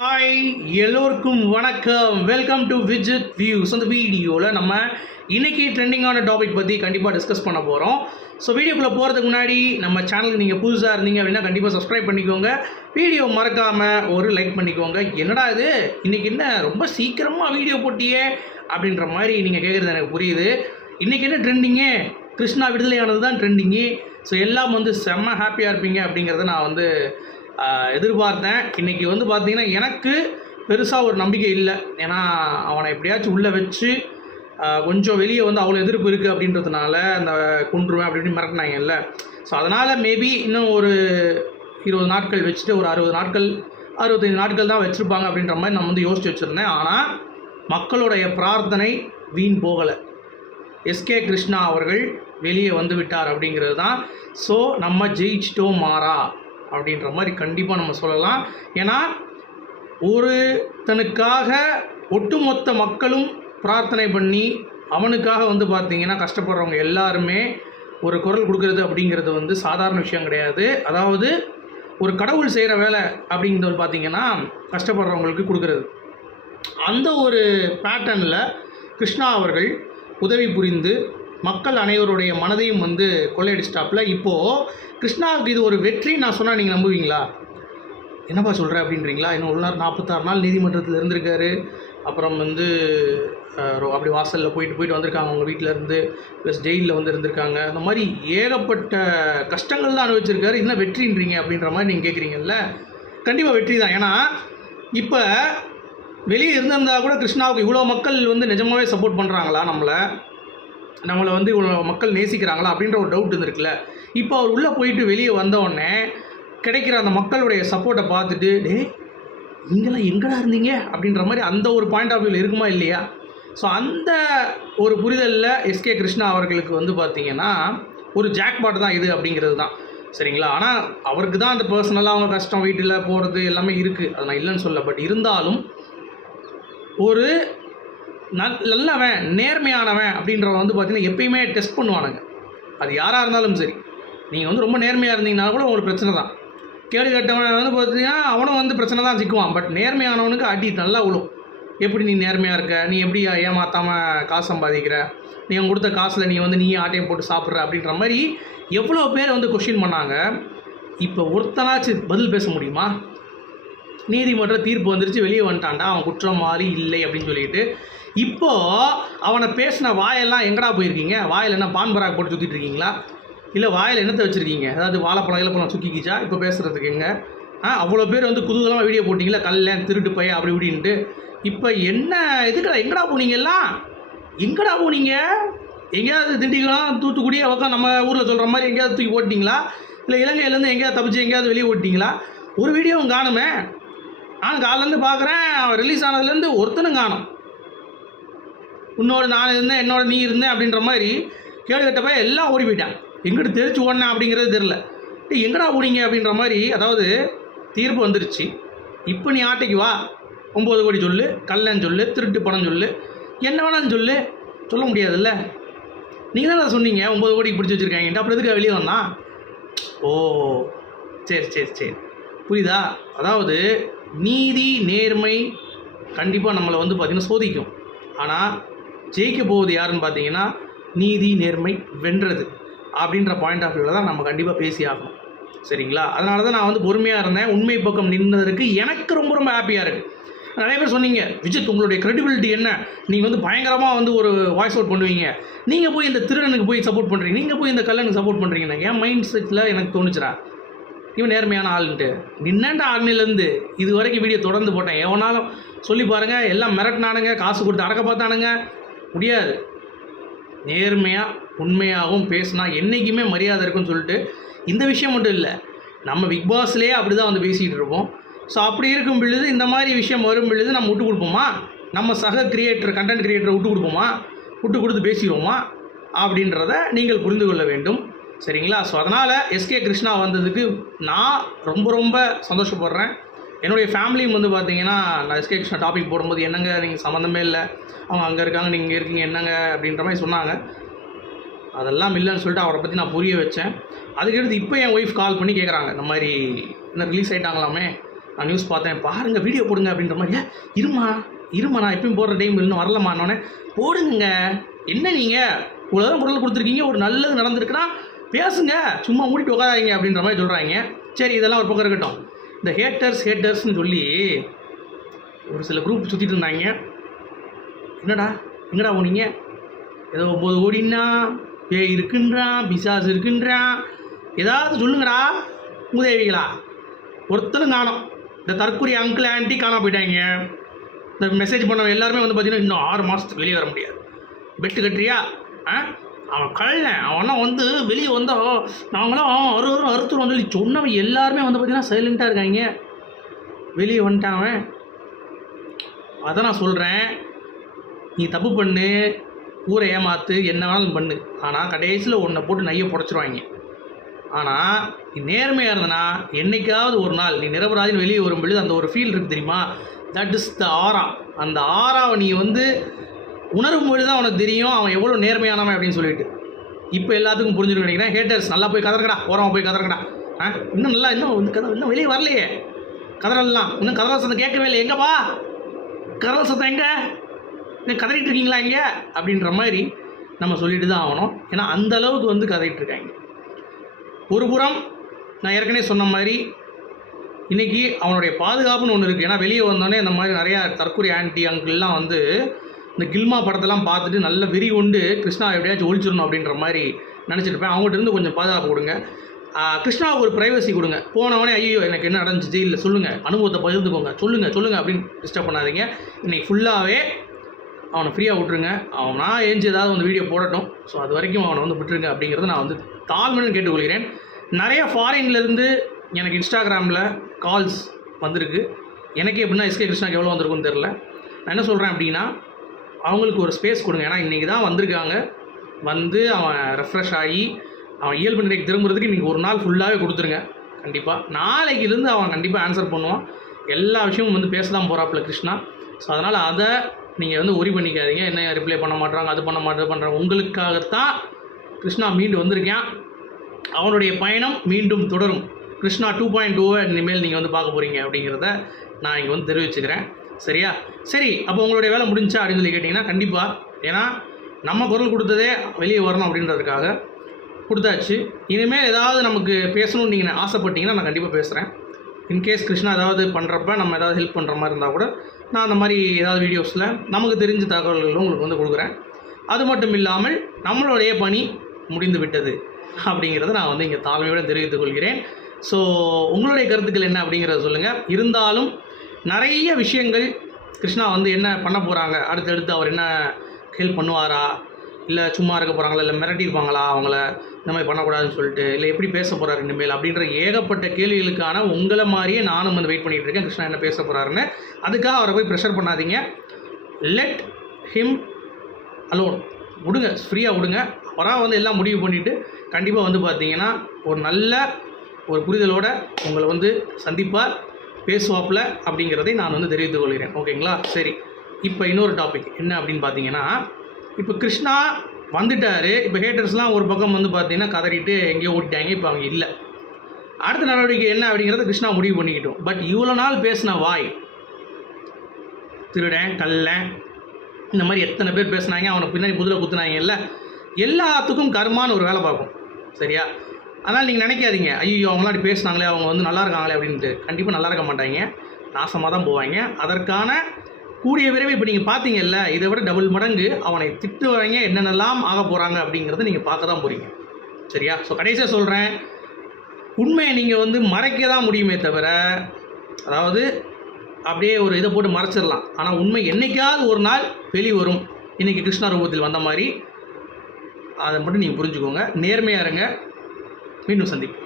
Hi எல்லோருக்கும் வணக்கம். Welcome to Vijith views அந்த வீடியோவில் நம்ம இன்றைக்கி ட்ரெண்டிங்கான டாபிக் பற்றி கண்டிப்பாக டிஸ்கஸ் பண்ண போகிறோம் ஸோ வீடியோக்குள்ளே போகிறதுக்கு முன்னாடி நம்ம சேனலுக்கு நீங்கள் புதுசாக இருந்தீங்க அப்படின்னா கண்டிப்பாக சப்ஸ்கிரைப் பண்ணிக்கோங்க. வீடியோ மறக்காமல் ஒரு லைக் பண்ணிக்கோங்க. என்னடா இது? இன்றைக்கி என்ன ரொம்ப சீக்கிரமாக வீடியோ போட்டியே? அப்படின்ற மாதிரி நீங்கள் கேட்குறது எனக்கு புரியுது. இன்றைக்கி என்ன ட்ரெண்டிங்கு கிருஷ்ணா விடுதலையானது தான் ட்ரெண்டிங்கு ஸோ எல்லாம் வந்து செம்ம ஹாப்பியாக இருப்பீங்க அப்படிங்கிறத நான் வந்து எதிர்பார்த்தேன். இன்றைக்கி வந்து பார்த்தீங்கன்னா எனக்கு பெருசாக ஒரு நம்பிக்கை இல்லை. ஏன்னா அவனை எப்படியாச்சும் உள்ளே வச்சு கொஞ்சம் வெளியே வந்து அவ்வளோ எதிர்ப்பு இருக்குது அப்படின்றதுனால அந்த கொன்றுவேன் அப்படி இப்படின்னு மிரட்டினாங்கல்ல. ஸோ அதனால் மேபி இன்னும் ஒரு இருபது நாட்கள் வச்சுட்டு ஒரு அறுபது நாட்கள் அறுபத்தஞ்சு நாட்கள் தான் வச்சுருப்பாங்க அப்படின்ற மாதிரி நான் வந்து யோசித்து வச்சுருந்தேன். ஆனால் மக்களுடைய பிரார்த்தனை வீண் போகலை. எஸ்கே கிருஷ்ணா அவர்கள் வெளியே வந்து விட்டார் அப்படிங்கிறது தான். ஸோ நம்ம ஜெயிச்சிட்டோம் மாறா. அப்படின்ற மாதிரி கண்டிப்பாக நம்ம சொல்லலாம். ஏன்னா ஒருத்தனுக்காக ஒட்டுமொத்த மக்களும் பிரார்த்தனை பண்ணி அவனுக்காக வந்து பார்த்திங்கன்னா கஷ்டப்படுறவங்க எல்லாருமே ஒரு குரல் கொடுக்கறது அப்படிங்கிறது வந்து சாதாரண விஷயம் கிடையாது. அதாவது ஒரு கடவுள் செய்கிற வேலை அப்படிங்கிறது பார்த்தீங்கன்னா கஷ்டப்படுறவங்களுக்கு கொடுக்கறது. அந்த ஒரு பேட்டர்னில் கிருஷ்ணா அவர்கள் உதவி புரிந்து மக்கள் அனைவருடைய மனதையும் வந்து கொள்ளையடிச்சிட்டாப்புல. இப்போது கிருஷ்ணாவுக்கு இது ஒரு வெற்றி நான் சொன்னால் நீங்கள் நம்புவீங்களா? என்னப்பா சொல்கிற அப்படின்றீங்களா? இன்னும் ஒரு நாள் நாற்பத்தாறு நாள் நீதிமன்றத்தில் இருந்திருக்காரு. அப்புறம் வந்து அப்படி வாசலில் போயிட்டு போயிட்டு வந்திருக்காங்க அவங்க வீட்டில் இருந்து. ப்ளஸ் ஜெயிலில் வந்து இருந்திருக்காங்க. அந்த மாதிரி ஏகப்பட்ட கஷ்டங்கள் தான் அனுபவிச்சிருக்காரு. என்ன வெற்றின்றீங்க அப்படின்ற மாதிரி நீங்கள் கேட்குறீங்கல்ல கண்டிப்பாக வெற்றி தான். ஏன்னா இப்போ வெளியே இருந்திருந்தால் கூட கிருஷ்ணாவுக்கு இவ்வளோ மக்கள் வந்து நிஜமாவே சப்போர்ட் பண்ணுறாங்களா நம்மளை? நம்மளை வந்து இவ்வளோ மக்கள் நேசிக்கிறாங்களா அப்படின்ற ஒரு டவுட் இருந்திருக்குல்ல. இப்போ அவர் உள்ளே போயிட்டு வெளியே வந்த கிடைக்கிற அந்த மக்களுடைய சப்போர்ட்டை பார்த்துட்டு டே நீங்களாம் எங்கடா இருந்தீங்க? அப்படின்ற மாதிரி அந்த ஒரு பாயிண்ட் ஆஃப் வியூவில் இருக்குமா இல்லையா? ஸோ அந்த ஒரு புரிதலில் எஸ்கே கிருஷ்ணா அவர்களுக்கு வந்து பார்த்தீங்கன்னா ஒரு ஜாக்பாட் தான் இது அப்படிங்கிறது தான். சரிங்களா? ஆனால் அவருக்கு தான் அந்த பர்சனலாக அவங்க கஷ்டம் வீட்டில் போகிறது எல்லாமே இருக்குது அதை நான் இல்லைன்னு சொல்ல பட் இருந்தாலும் ஒரு நல்லவன் நேர்மையானவன் அப்படின்றவன் வந்து பார்த்தீங்கன்னா எப்பயுமே டெஸ்ட் பண்ணுவானுங்க. அது யாராக இருந்தாலும் சரி. நீங்கள் வந்து ரொம்ப நேர்மையாக இருந்தீங்கன்னா கூட உங்களுக்கு பிரச்சனை தான். கேள்வி கேட்டவன் வந்து பார்த்தீங்கன்னா அவனும் வந்து பிரச்சனை தான் சிக்குவான். பட் நேர்மையானவனுக்கு அடி நல்லா விழும் எப்படி நீ நேர்மையாக இருக்க? நீ எப்படி ஏமாற்றாமல் காசு சம்பாதிக்கிற? நீ அவங்க கொடுத்த காசில் நீ வந்து நீ ஆட்டையும் போட்டு சாப்பிட்ற அப்படின்ற மாதிரி எவ்வளோ பேர் வந்து கொஷின் பண்ணாங்க. இப்போ ஒருத்தனாச்சும் பதில் பேச முடியுமா? நீதிமன்ற தீர்ப்பு வந்துருச்சு வெளியே வந்துட்டான்டா அவன் குற்றம் மாறி இல்லை அப்படின்னு சொல்லிட்டு. இப்போது அவனை பேசின வாயெல்லாம் எங்கடா போயிருக்கீங்க? வாயில் என்ன பான்பராக் போட்டு சுற்றிட்டு இருக்கீங்களா? இல்லை வாயில் என்னத்தை வச்சுருக்கீங்க? அதாவது வாழைப்பழம் இலப்பழம் சுக்கிக்கிச்சா இப்போ பேசுகிறதுக்கு எங்கே? ஆ அவ்வளோ பேர் வந்து குதூகலமாக வீடியோ போட்டிங்களா கல்ல திருட்டு பையன் அப்படி இப்படின்ட்டு. இப்போ என்ன இதுக்கடா எங்கடா போனீங்கல்லாம் எங்கடா போனீங்க? எங்கேயாவது திண்டிக்கலாம் தூத்துக்குடி பக்கம் நம்ம ஊரில் சொல்கிற மாதிரி எங்கேயாவது தூக்கி ஓட்டிங்களா இல்லை இலங்கையிலேருந்து எங்கேயாவது தப்பிச்சு எங்கேயாவது வெளியே ஓட்டிங்களா ஒரு வீடியோவும் காணுமே. நான் காலிலேருந்து பார்க்குறேன் அவன் ரிலீஸ் ஆனதுலேருந்து ஒருத்தனும் காணும். உன்னோட நான் இருந்தேன் என்னோட நீ இருந்தேன் அப்படின்ற மாதிரி கேடு கட்டப்ப எல்லாம் ஓடி போயிட்டான். எங்கிட்டு தெரிச்சு ஓடினேன் அப்படிங்கிறது தெரில எங்கடா ஓடிங்க அப்படின்ற மாதிரி அதாவது தீர்ப்பு வந்துருச்சு. இப்போ நீ ஆட்டைக்கு வா. ஒம்பது கோடி சொல்லு கல்லன் சொல்லு திருட்டு பணம் சொல்லு என்ன வேணாலும் சொல்லு. சொல்ல முடியாதுல்ல. நீங்கள் தான் சொன்னீங்க ஒம்பது கோடிக்கு பிடிச்சி வச்சுருக்காங்க. அப்புறம் எதுக்கு வெளியே வந்தான்? ஓ சரி சரி சரி. புரியுதா? அதாவது நீதி நேர்மை கண்டிப்பாக நம்மளை வந்து பார்த்திங்கன்னா சோதிக்கும். ஆனால் ஜெயிக்க போவது யாருன்னு பார்த்தீங்கன்னா நீதி நேர்மை வென்றது அப்படின்ற பாயிண்ட் ஆஃப் வியூவில் தான் நம்ம கண்டிப்பாக பேசி ஆகணும். சரிங்களா? அதனால தான் நான் வந்து பொறுமையாக இருந்தேன். உண்மை பக்கம் நின்றதற்கு எனக்கு ரொம்ப ரொம்ப ஹாப்பியாக இருக்குது நிறைய பேர் சொன்னீங்க விஜித் உங்களுடைய க்ரெடிபிலிட்டி என்ன? நீங்கள் வந்து பயங்கரமாக வந்து ஒரு வாய்ஸ் அவுட் பண்ணுவீங்க. நீங்கள் போய் இந்த திருடனுக்கு போய் சப்போர்ட் பண்ணுறீங்க நீங்கள் போய் இந்த கல்லனுக்கு சப்போர்ட் பண்ணுறீங்கன்னா என் மைண்ட் செட்டில் எனக்கு தோணுச்சுடா. இவன் நேர்மையான ஆளுன்ட்டு நின்னண்ட ஆர்மிலேருந்து இது வரைக்கும் வீடியோ தொடர்ந்து போட்டேன் எவனாலும் சொல்லி பாருங்கள் எல்லாம் மிரட்டினானுங்க காசு கொடுத்து அடக்க பார்த்தானுங்க. முடியாது. நேர்மையாக உண்மையாகவும் பேசினா என்றைக்குமே மரியாதை இருக்குன்னு சொல்லிட்டு இந்த விஷயம் மட்டும் இல்லை நம்ம பிக் பாஸ்லேயே அப்படி தான் வந்து பேசிகிட்டு இருப்போம். ஸோ அப்படி இருக்கும் பொழுது இந்த மாதிரி விஷயம் வரும் பொழுது நம்ம விட்டு கொடுப்போமா? நம்ம சக கிரியேட்டர் கண்டென்ட் கிரியேட்டரை விட்டு கொடுப்போமா? விட்டு கொடுத்து பேசிடுவோமா அப்படின்றத நீங்கள் புரிந்து கொள்ள வேண்டும். சரிங்களா? ஸோ அதனால் எஸ்கே கிருஷ்ணா வந்ததுக்கு நான் ரொம்ப ரொம்ப சந்தோஷப்படுறேன். என்னுடைய ஃபேமிலியும் வந்து பார்த்தீங்கன்னா நான் எஸ்கே கிருஷ்ணா டாபிக் போடும்போது என்னங்க நீங்கள் சம்மந்தமே இல்லை. அவங்க அங்கே இருக்காங்க நீங்கள் இங்கே இருக்கீங்க என்னங்க? அப்படின்ற மாதிரி சொன்னாங்க. அதெல்லாம் இல்லைன்னு சொல்லிட்டு அவரை பற்றி நான் புரிய வச்சேன். அதுக்கடுத்து இப்போ என் ஒய்ஃப் கால் பண்ணி கேட்குறாங்க இந்த மாதிரி இன்னும் ரிலீஸ் ஆகிட்டாங்களாமே நான் நியூஸ் பார்த்தேன். பாருங்கள் வீடியோ போடுங்க அப்படின்ற மாதிரி இருமா இருமா நான் எப்பயும் போடுற டைம் இன்னும் வரலமான்னொன்னே போடுங்க என்ன நீங்கள் இவ்வளோ தான் குரல் கொடுத்துருக்கீங்க. ஒரு நல்லது நடந்திருக்குன்னா பேசுங்க சும்மா மூடிட்டு உட்காராதீங்க அப்படின்ற மாதிரி சொல்கிறாங்க சரி இதெல்லாம் ஒரு பக்கம் இருக்கட்டும். இந்த ஹேட்டர்ஸ் ஹேட்டர்ஸ்னு சொல்லி ஒரு சில குரூப் சுற்றிட்டு இருந்தாங்க. என்னடா எங்கடா போனீங்க ஏதோ ஒம்பது கோடின்னா பே இருக்குன்றான் பிசாஸ் இருக்குன்றான். ஏதாவது சொல்லுங்கடா உதவிகளா ஒருத்தரும் காணோம். இந்த தற்கொலை அங்கிள் ஆண்டி காணாம போயிட்டாங்க. இந்த மெசேஜ் பண்ணவங்க எல்லாருமே வந்து பார்த்தீங்கன்னா இன்னும் ஆறு மாதத்துக்கு வெளியே வர முடியாது. பெட்டு கட்டுறியா? ஆ? அவன் கள்ளன் அவன்லாம் வந்து வெளியே வந்தால் நாங்களாம் அறு அறு அறுத்துருவோம் சொல்லி சொன்னவன் எல்லாருமே வந்து பார்த்தீங்கன்னா சைலண்ட்டாக இருக்காங்க. வெளியே வந்துட்டான் அவன். அதை நான் சொல்கிறேன் நீ தப்பு பண்ணு. ஊரை ஏமாத்து. என்ன வேணாலும் பண்ணு. ஆனால் கடைசியில் உன்னை போட்டு நையை புடச்சிருவாங்க. ஆனால் நீ நேர்மையாக இருந்தனா என்னைக்காவது ஒரு நாள் நீ நிரபராதின்னு வெளியே வரும் பொழுது அந்த ஒரு ஃபீல் இருக்குது தெரியுமா? தட் இஸ் த ஆரா அந்த ஆறாவை நீ வந்து உணரும் பொழுது தான் உனக்கு தெரியும் அவன் எவ்வளோ நேர்மையானவன் அப்படின்னு சொல்லிட்டு. இப்போ எல்லாத்துக்கும் புரிஞ்சுன்னு நினைக்கிறேன். ஹேட்டர்ஸ் நல்லா போய் கதறங்கடா ஓரமாக போய் கதறங்கடா ஆ? இன்னும் நல்லா இன்னும் வந்து கதை இன்னும் வெளியே வரலையே. கதறலாம் இன்னும் கதறல் சத்தம் கேட்கவே இல்லை எங்கப்பா? கதறல் சத்தம் எங்கே? இன்னும் கதறிட்டு இருக்கீங்களா இங்கே? அப்படின்ற மாதிரி நம்ம சொல்லிட்டு தான் ஆகணும். ஏன்னா அந்த அளவுக்கு வந்து கதறிட்டு இருக்காங்க. ஒரு புறம் நான் ஏற்கனவே சொன்ன மாதிரி இன்றைக்கி அவனுடைய பாதுகாப்புன்னு ஒன்று இருக்குது ஏன்னா வெளியே வந்தோடனே இந்த மாதிரி நிறையா தற்கொலை ஆன்டி அங்கிள்லாம் வந்து இந்த கில்மா படத்தெல்லாம் பார்த்துட்டு நல்ல வெறி கொண்டு கிருஷ்ணா எப்படியாச்சும் ஒழிச்சிடணும் அப்படின்ற மாதிரி நினச்சிருப்பேன் அவங்ககிட்ட இருந்து கொஞ்சம் பாதுகாப்பு கொடுங்க. கிருஷ்ணாவுக்கு ஒரு ப்ரைவசி கொடுங்க. போனவனே ஐயோ எனக்கு என்ன நடந்துச்சு இல்லை சொல்லுங்கள் அனுபவத்தை பகிர்ந்துக்கோங்க. சொல்லுங்கள் சொல்லுங்கள் அப்படின்னு டிஸ்டர்ப் பண்ணாதீங்க. இன்றைக்கி ஃபுல்லாகவே அவனை ஃப்ரீயாக விட்ருங்க அவனா ஏஞ்சி ஏதாவது வந்து வீடியோ போடட்டும். ஸோ அது வரைக்கும் அவனை வந்து விட்டுருங்க அப்படிங்கிறத நான் வந்து தாழ்மையுடன் கேட்டுக்கொள்கிறேன். நிறைய ஃபாரின்லேருந்து எனக்கு இன்ஸ்டாகிராமில் கால்ஸ் வந்திருக்கு. எனக்கே எப்படின்னா எஸ்கே கிருஷ்ணாக்கு எவ்வளோ வந்திருக்குன்னு தெரில நான் என்ன சொல்கிறேன் அப்படின்னா அவங்களுக்கு ஒரு ஸ்பேஸ் கொடுங்க. ஏன்னா இன்றைக்கி தான் வந்திருக்காங்க. வந்து அவன் ரெஃப்ரெஷ் ஆகி அவன் இயல்பு நிலைக்கு திரும்புறதுக்கு இன்றைக்கி ஒரு நாள் ஃபுல்லாகவே கொடுத்துருங்க. கண்டிப்பாக நாளைக்கிலேருந்து அவன் கண்டிப்பாக ஆன்சர் பண்ணுவான். எல்லா விஷயமும் வந்து பேச தான் போகிறாப்புல கிருஷ்ணா. ஸோ அதனால் அதை நீங்கள் வந்து ஒரி பண்ணிக்காதீங்க. என்ன ரிப்ளை பண்ண மாட்றாங்க அது பண்ண மாட்டேன் பண்ணுறாங்க உங்களுக்காகத்தான் கிருஷ்ணா மீண்டும் வந்திருக்கேன். அவனுடைய பயணம் மீண்டும் தொடரும். கிருஷ்ணா டூ பாயிண்ட் டூவை இனிமேல் நீங்கள் வந்து பார்க்க போகிறீங்க அப்படிங்கிறத நான் இங்கே வந்து தெரிவிச்சுக்கிறேன். சரியா? சரி அப்போ உங்களுடைய வேலை முடிஞ்சா அப்படின்னு சொல்லி கேட்டிங்கன்னா கண்டிப்பாக ஏன்னா நம்ம குரல் கொடுத்ததே வெளியே வரணும் அப்படின்றதுக்காக கொடுத்தாச்சு. இனிமேல் ஏதாவது நமக்கு பேசணும்னு நீங்கள் ஆசைப்பட்டீங்கன்னா நான் கண்டிப்பாக பேசுகிறேன் இன்கேஸ் கிருஷ்ணா ஏதாவது பண்ணுறப்ப நம்ம ஏதாவது ஹெல்ப் பண்ணுற மாதிரி இருந்தால் கூட நான் அந்த மாதிரி ஏதாவது வீடியோஸில் நமக்கு தெரிஞ்ச தகவல்களும் உங்களுக்கு வந்து கொடுக்குறேன். அது மட்டும் இல்லாமல் நம்மளுடைய பணி முடிந்து விட்டது அப்படிங்கிறத நான் வந்து இங்கே தாழ்மையுடன் தெரிவித்துக் கொள்கிறேன். ஸோ உங்களுடைய கருத்துக்கள் என்ன அப்படிங்கிறத சொல்லுங்கள் இருந்தாலும் நிறைய விஷயங்கள் கிருஷ்ணா வந்து என்ன பண்ண போகிறாங்க அடுத்தடுத்து அவர் என்ன ஹெல்ப் பண்ணுவாரா? இல்லை சும்மா இருக்க போகிறாங்களா இல்லை மிரட்டியிருப்பாங்களா அவங்கள? இந்த மாதிரி பண்ணக்கூடாதுன்னு சொல்லிட்டு இல்லை எப்படி பேச போகிறாரு இனிமேல் அப்படின்ற ஏகப்பட்ட கேள்விகளுக்கான உங்களை மாதிரியே நானும் வந்து வெயிட் பண்ணிகிட்டு இருக்கேன். கிருஷ்ணா என்ன பேச போகிறாருன்னு அதுக்காக அவரை போய் ப்ரெஷர் பண்ணாதீங்க. லெட் ஹிம் அலோன் விடுங்க ஃப்ரீயாக விடுங்க. அவராக வந்து எல்லாம் முடிவு பண்ணிவிட்டு கண்டிப்பாக வந்து பார்த்தீங்கன்னா ஒரு நல்ல ஒரு புரிதலோடு உங்களை வந்து சந்திப்பார். பேசுவாப்பில் அப்படிங்கிறதை நான் வந்து தெரிவித்துக் கொள்கிறேன். ஓகேங்களா? சரி. இப்போ இன்னொரு டாபிக் என்ன அப்படின்னு பார்த்தீங்கன்னா இப்போ கிருஷ்ணா வந்துட்டார். இப்போ ஹேட்டர்ஸ்லாம் ஒரு பக்கம் வந்து பார்த்தீங்கன்னா கதறிட்டு எங்கேயோ ஓட்டிட்டாங்க. இப்போ அவங்க இல்லை. அடுத்த நடவடிக்கை என்ன அப்படிங்கிறத கிருஷ்ணா முடிவு பண்ணிக்கிட்டோம். பட் இவ்வளோ நாள் பேசின வாய் திருடன் கள்ளன் இந்த மாதிரி எத்தனை பேர் பேசுனாங்க அவனை பின்னாடி புதில் குத்துனாங்கல்ல எல்லாத்துக்கும் கர்மான்னு ஒரு வேலை பார்க்கும். சரியா? அதனால் நீங்கள் நினைக்காதீங்க. ஐயோ அவங்களாம் அப்படி பேசுனாங்களே அவங்க வந்து நல்லா இருக்காங்களே அப்படின்ட்டு. கண்டிப்பாக நல்லா இருக்க மாட்டாங்க. நாசமாக தான் போவாங்க. அதற்கான கூடிய விரைவில் இப்போ நீங்கள் பார்த்தீங்கல்ல இதை விட டபுள் மடங்கு அவனை திட்டு வரீங்க என்னென்னலாம் ஆக போகிறாங்க அப்படிங்கிறத நீங்கள் பார்க்க தான் போகிறீங்க சரியா? ஸோ கடைசியாக சொல்கிறேன் உண்மையை நீங்கள் வந்து மறைக்க தான் முடியுமே தவிர அதாவது அப்படியே ஒரு இதை போட்டு மறைச்சிடலாம். ஆனால் உண்மை என்னைக்காவது ஒரு நாள் வெளி வரும் இன்றைக்கி கிருஷ்ணா ரூபத்தில் வந்த மாதிரி. அதை மட்டும் நீங்கள் புரிஞ்சுக்கோங்க. நேர்மையாக இருங்க. மீண்டும் சந்திப்போம் குட் பை